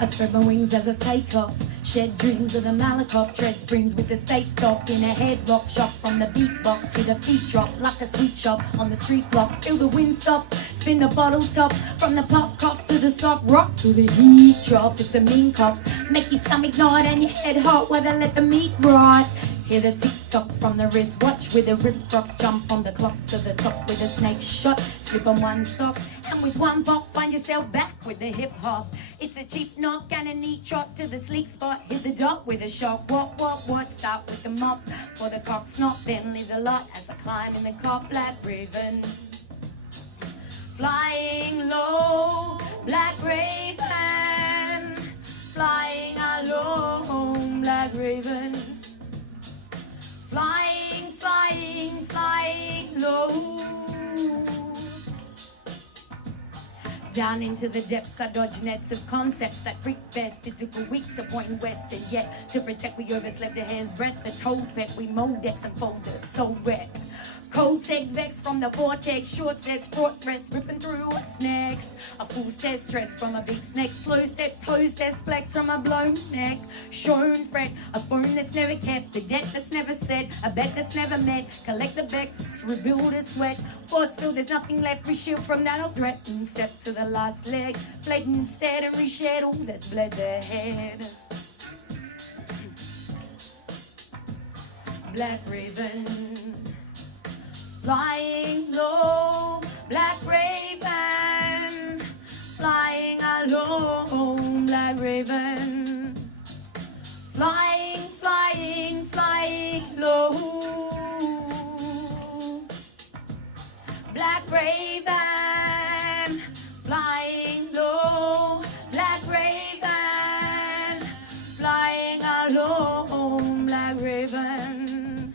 I spread my wings as I take off. Shed dreams of the Malakoff. Tread springs with the state stop. In a headlock shot from the beatbox. Hit a feet drop like a sweet shop on the street block. Feel the wind stop. Spin the bottle top. From the pop cough to the soft rock to the heat drop. It's a mean cop. Make your stomach nod and your head hot. Whether let the meat rot. Hear the tick-tock from the wristwatch with a rip-rock. Jump from the clock to the top with a snake shot. Slip on one sock and with one bop find yourself back with the hip-hop. It's a cheap knock and a neat trot to the sleek spot. Hit the dot with a shot. What? Start with the mop for the cock snot. Then leave the lot as I climb in the cop. Black Raven, flying low. Black Raven, flying alone. Black Raven, flying, flying, flying low. Down into the depths, I dodge nets of concepts that freak best. It took a week to point west, and yet to protect we overslept a hair's breadth. The toes pet, we moldex and folders, so wet. Cold text vex from the vortex, short sets, fraught dress, ripping through what's next. A full step stress from a big snake, slow steps, hose test, flex from a blown neck. Shown fret, a phone that's never kept, a debt that's never said, a bet that's never met. Collect the becks, rebuild a sweat. Force field, there's nothing left, we shield from that or threaten. Step to the last leg, fled instead and reshed all that's bled their head. Black Raven, flying low. Black Raven, flying alone. Black Raven, flying, flying, flying low. Black Raven, flying low. Black Raven, flying alone. Black Raven,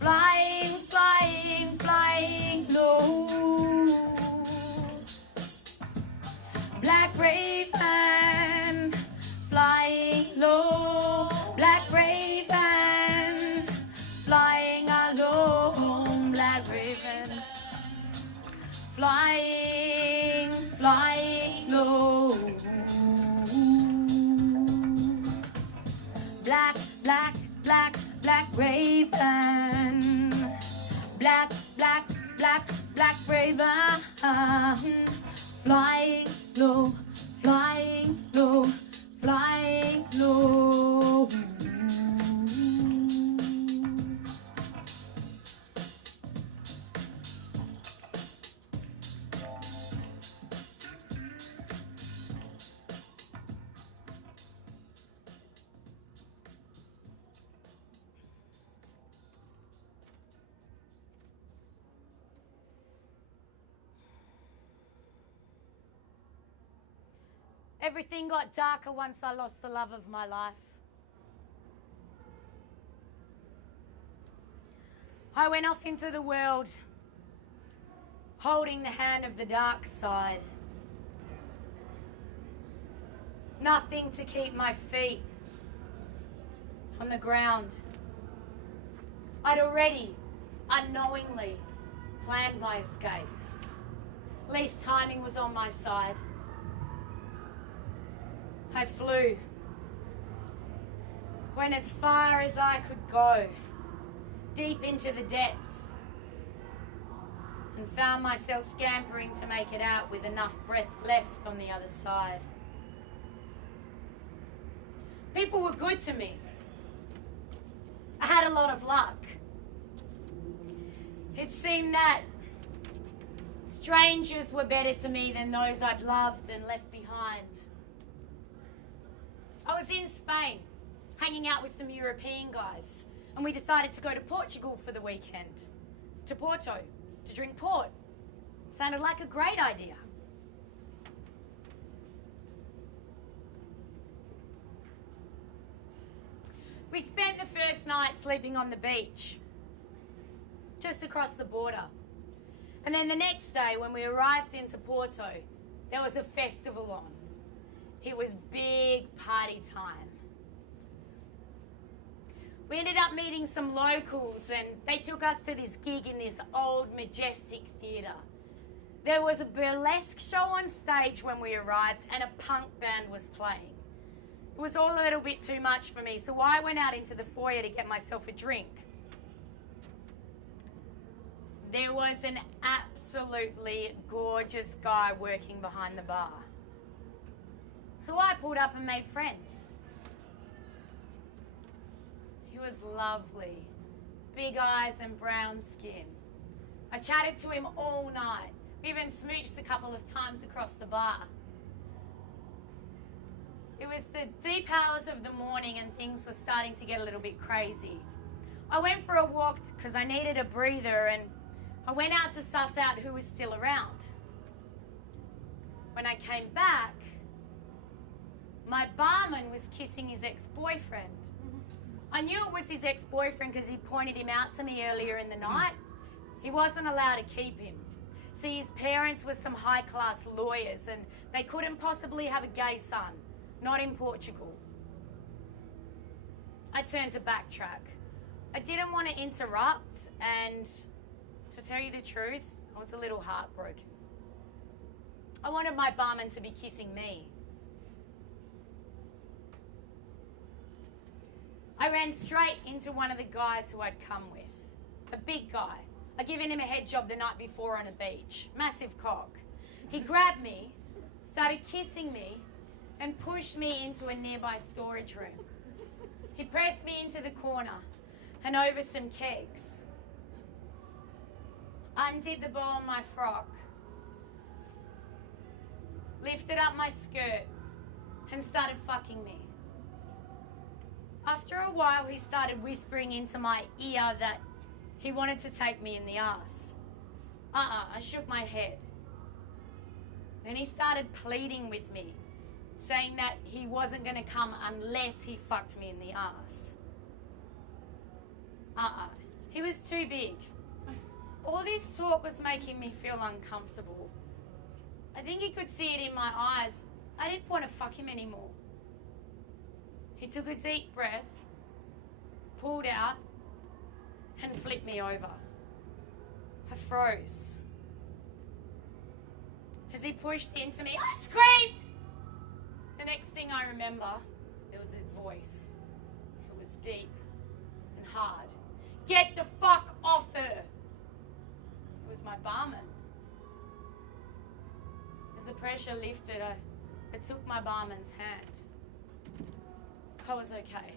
flying, flying, flying low. Black Raven, flying low. Black Raven, flying alone. Black Raven, flying, flying low. Black, black, black, black Raven. Black, black, black, black Raven. Flying low, flying low, flying low. Everything got darker once I lost the love of my life. I went off into the world, holding the hand of the dark side. Nothing to keep my feet on the ground. I'd already, unknowingly, planned my escape. At least timing was on my side. I flew, went as far as I could go, deep into the depths, and found myself scampering to make it out with enough breath left on the other side. People were good to me. I had a lot of luck. It seemed that strangers were better to me than those I'd loved and left behind. I was in Spain, hanging out with some European guys, and we decided to go to Portugal for the weekend, to Porto, to drink port. Sounded like a great idea. We spent the first night sleeping on the beach, just across the border. And then the next day, when we arrived into Porto, there was a festival on. It was big party time. We ended up meeting some locals and they took us to this gig in this old majestic theatre. There was a burlesque show on stage when we arrived and a punk band was playing. It was all a little bit too much for me, so I went out into the foyer to get myself a drink. There was an absolutely gorgeous guy working behind the bar. So I pulled up and made friends. He was lovely, big eyes and brown skin. I chatted to him all night. We even smooched a couple of times across the bar. It was the deep hours of the morning and things were starting to get a little bit crazy. I went for a walk because I needed a breather, and I went out to suss out who was still around. When I came back, my barman was kissing his ex-boyfriend. I knew it was his ex-boyfriend because he pointed him out to me earlier in the night. He wasn't allowed to keep him. See, his parents were some high-class lawyers and they couldn't possibly have a gay son, not in Portugal. I turned to backtrack. I didn't want to interrupt, and to tell you the truth, I was a little heartbroken. I wanted my barman to be kissing me. I ran straight into one of the guys who I'd come with. A big guy. I'd given him a head job the night before on a beach. Massive cock. He grabbed me, started kissing me, and pushed me into a nearby storage room. He pressed me into the corner and over some kegs. Undid the bow on my frock, lifted up my skirt, and started fucking me. After a while, he started whispering into my ear that he wanted to take me in the ass. I shook my head. Then he started pleading with me, saying that he wasn't going to come unless he fucked me in the ass. He was too big. All this talk was making me feel uncomfortable. I think he could see it in my eyes. I didn't want to fuck him anymore. He took a deep breath, pulled out, and flipped me over. I froze. As he pushed into me, I screamed! The next thing I remember, there was a voice. It was deep and hard. Get the fuck off her! It was my barman. As the pressure lifted, I took my barman's hand. I was okay.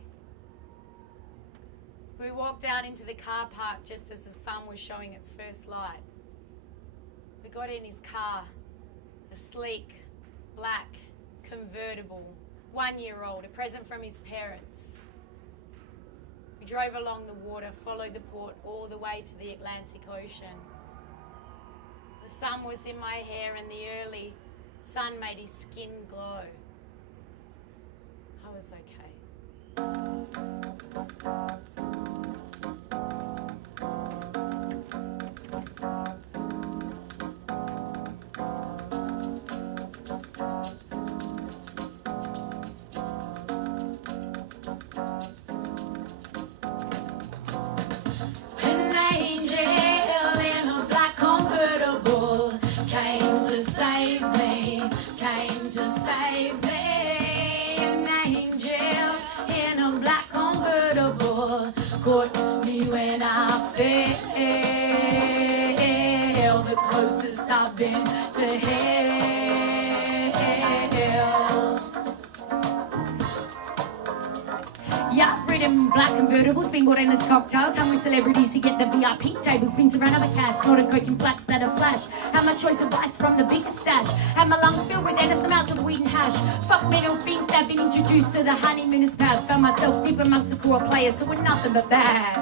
We walked out into the car park just as the sun was showing its first light. We got in his car, a sleek, black, convertible, 1-year-old, a present from his parents. We drove along the water, followed the port all the way to the Atlantic Ocean. The sun was in my hair and the early sun made his skin glow. I was okay. An angel in a black convertible came to save me, came to save me. Caught me when I fell, the closest I've been to hell. Yeah, freedom, black convertibles, bingo and his cocktails. How many celebrities who get the VIP tables? Spins around other cash, not a coke and flats that are flash. How my choice of bites from the biggest stash. Have my lungs filled with endless amounts of weed and hash. Fuck metal fiends that been introduced to the honeymooners path. Found myself deep amongst the core players who were nothing but bad.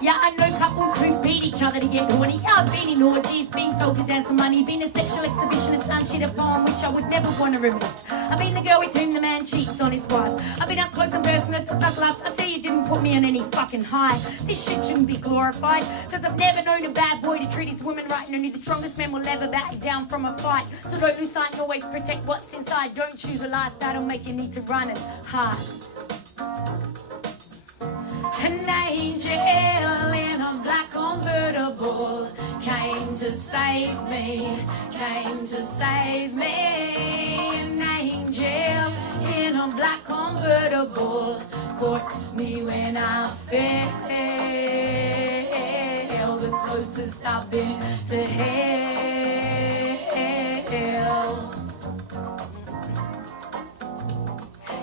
Yeah, I know couples who beat each other to get horny. Yeah, I've been in orgies, being told to dance for money. Been a sexual exhibitionist, unshit upon which I would never want to remiss. I've been the girl with whom the man cheats on his wife. I've been up close and personal with the thug life. I tell you, didn't put me on any fucking high. This shit shouldn't be glorified, cause I've never known a bad boy to treat his woman right. And only the strongest men will ever back down from a fight. So don't lose sight and always protect what's inside. Don't choose a life that'll make you need to run and hide. An angel in a black convertible came to save me, came to save me. An angel in a black convertible caught me when I fell, the closest I've been to hell.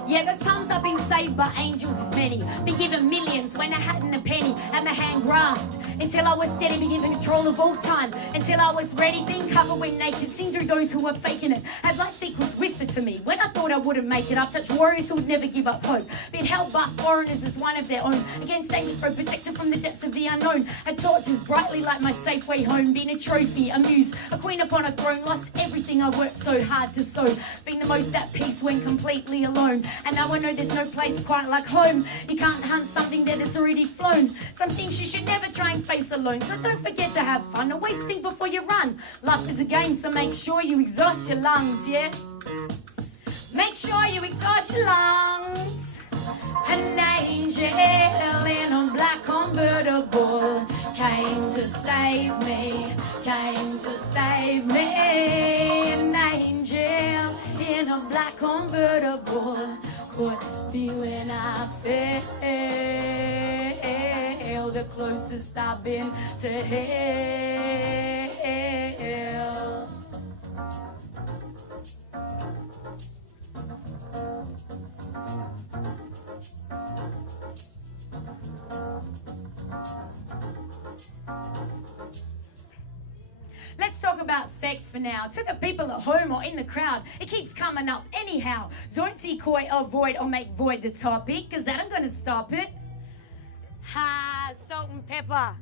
Yeah, the times I've been saved by angels is many. Been given millions when I hadn't a penny. Had my hand grasped until I was steady. Been given control of all time until I was ready. Been covered when naked. Seen through those who were faking it. Had life secrets whispered to me when I thought I wouldn't make it. I've touched warriors who would never give up hope. Been held by foreigners as one of their own. Against angels, bro, protected from the depths of the unknown. Had torches brightly like my safe way home. Been a trophy, a muse, a queen upon a throne. Lost everything I worked so hard to sow. Been the most at peace when completely alone. And now I know there's no place quite like home. You can't hunt something that has already flown. Some things you should never try and face alone. So don't forget to have fun. Always think before you run. Life is a game, so make sure you exhaust your lungs, yeah? Make sure you exhaust your lungs. An angel in a black convertible came to save me, came to save me. An angel in a black convertible caught me when I fell, the closest I've been to hell. Let's talk about sex for now. To the people at home or in the crowd, it keeps coming up anyhow. Don't decoy, avoid, or make void the topic, because that ain't gonna stop it. Ha, salt and pepper.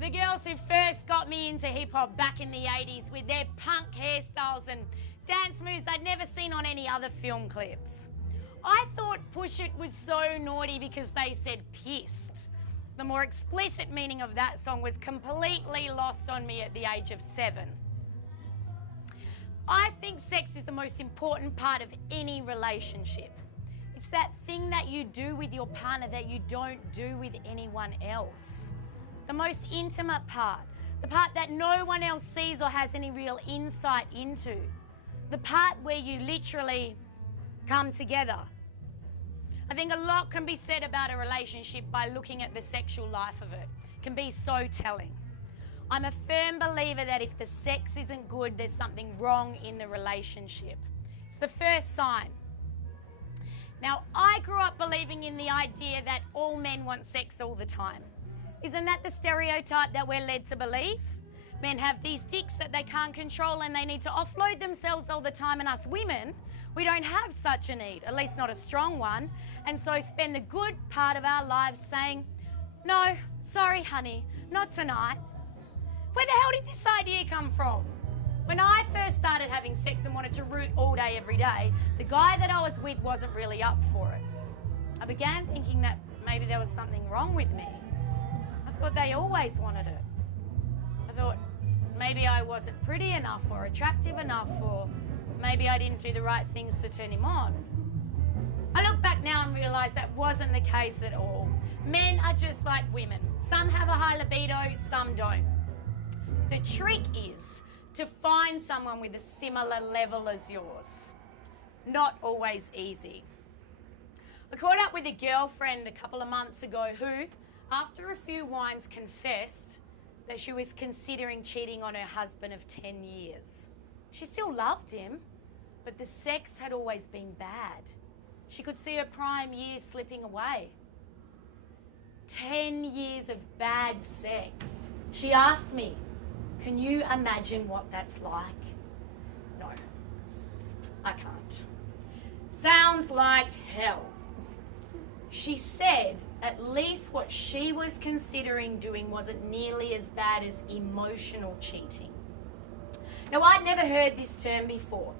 The girls who first got me into hip-hop back in the 80s with their punk hairstyles and dance moves I'd never seen on any other film clips. I thought Push It was so naughty because they said pissed. The more explicit meaning of that song was completely lost on me at the age of 7. I think sex is the most important part of any relationship. It's that thing that you do with your partner that you don't do with anyone else. The most intimate part, the part that no one else sees or has any real insight into. The part where you literally come together. I think a lot can be said about a relationship by looking at the sexual life of it. It can be so telling. I'm a firm believer that if the sex isn't good, there's something wrong in the relationship. It's the first sign. Now, I grew up believing in the idea that all men want sex all the time. Isn't that the stereotype that we're led to believe? Men have these dicks that they can't control and they need to offload themselves all the time, and us women, we don't have such a need, at least not a strong one, and so spend the good part of our lives saying, no, sorry honey, not tonight. Where the hell did this idea come from? When I first started having sex and wanted to root all day every day, the guy that I was with wasn't really up for it. I began thinking that maybe there was something wrong with me. I thought they always wanted it. I thought maybe I wasn't pretty enough or attractive enough, or maybe I didn't do the right things to turn him on. I look back now and realise that wasn't the case at all. Men are just like women. Some have a high libido, some don't. The trick is to find someone with a similar level as yours. Not always easy. I caught up with a girlfriend a couple of months ago who, after a few wines, confessed that she was considering cheating on her husband of 10 years. She still loved him, but the sex had always been bad. She could see her prime years slipping away. 10 years of bad sex. She asked me, can you imagine what that's like? No, I can't. Sounds like hell. She said at least what she was considering doing wasn't nearly as bad as emotional cheating. Now, I'd never heard this term before.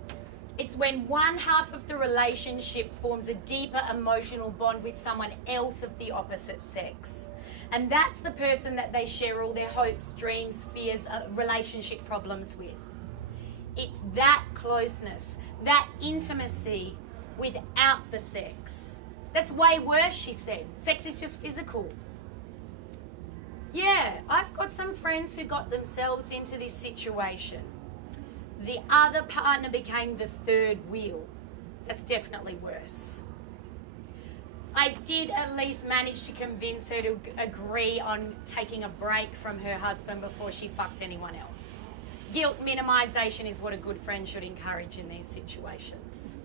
It's when one half of the relationship forms a deeper emotional bond with someone else of the opposite sex. And that's the person that they share all their hopes, dreams, fears, relationship problems with. It's that closeness, that intimacy without the sex. That's way worse, she said. Sex is just physical. Yeah, I've got some friends who got themselves into this situation. The other partner became the third wheel. That's definitely worse. I did at least manage to convince her to agree on taking a break from her husband before she fucked anyone else. Guilt minimization is what a good friend should encourage in these situations.